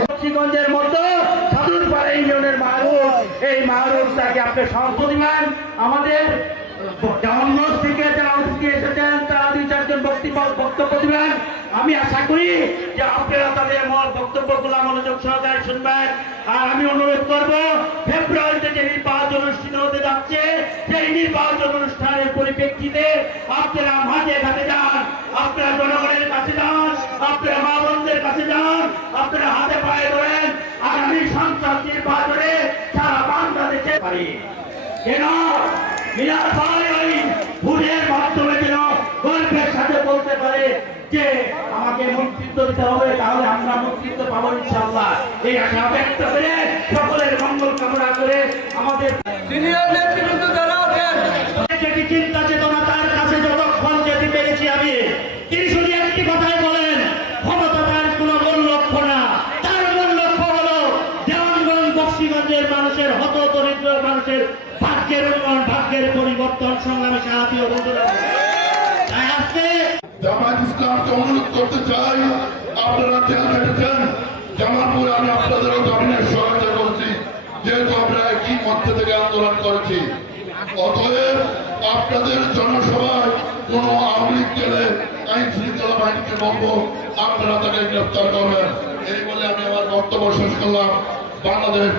বক্সিগঞ্জের মতো ইউনিয়নের এই তাকে আপনি আমাদের আমি আশা করি যে আপনারা তাদের মত বক্তব্যগুলো মনোযোগ সহকারে শুনবেন। আর আমি অনুরোধ করব ফেব্রুয়ারিতে যে নির্বাচন অনুষ্ঠিত হতে যাচ্ছে। সেই নির্বাচন অনুষ্ঠানের পরিপ্রেক্ষিতে আপনারা মাঝে ঘাটে যান। আপনারা জনগণের কাছে যান, আপনারা মা বোনদের কাছে যান, আপনারা হাতে পায়ে ধরেন, আগামী সংসদ নির্বাচনে সারা বাংলাদেশে পারি। কেন ভোটের মাধ্যমে যেন সাথে বলতে পারে যে, আমাকে মন্ত্রিত্ব দিতে হবে, তাহলে আমরা মন্ত্রিত্ব পাবো ইনশাআল্লাহ। এই আশা ব্যক্ত করে সকলের মঙ্গল কামনা করে ভাগ্যের উন্নয়ন ভাগ্যের পরিবর্তন সংগ্রামে সাহায্য বন্ধুরা। তাই আজকে জামাত ইসলামকে অনুরোধ করতে চাই, আপনারা জেল খেটেছেন জামালপুরে আমি আপনাদেরও জমিনের সহায়তা করছি, যেহেতু আমরা একই মধ্যে থেকে আন্দোলন করেছি। অতএব আপনাদের জনসভায় কোনো আওয়ামী লীগ গেলে আইন শৃঙ্খলা বাহিনীকে বলব, আপনারা তাকে গ্রেপ্তার করবেন। এই বলে আমি আমার বক্তব্য শেষ করলাম। বাংলাদেশ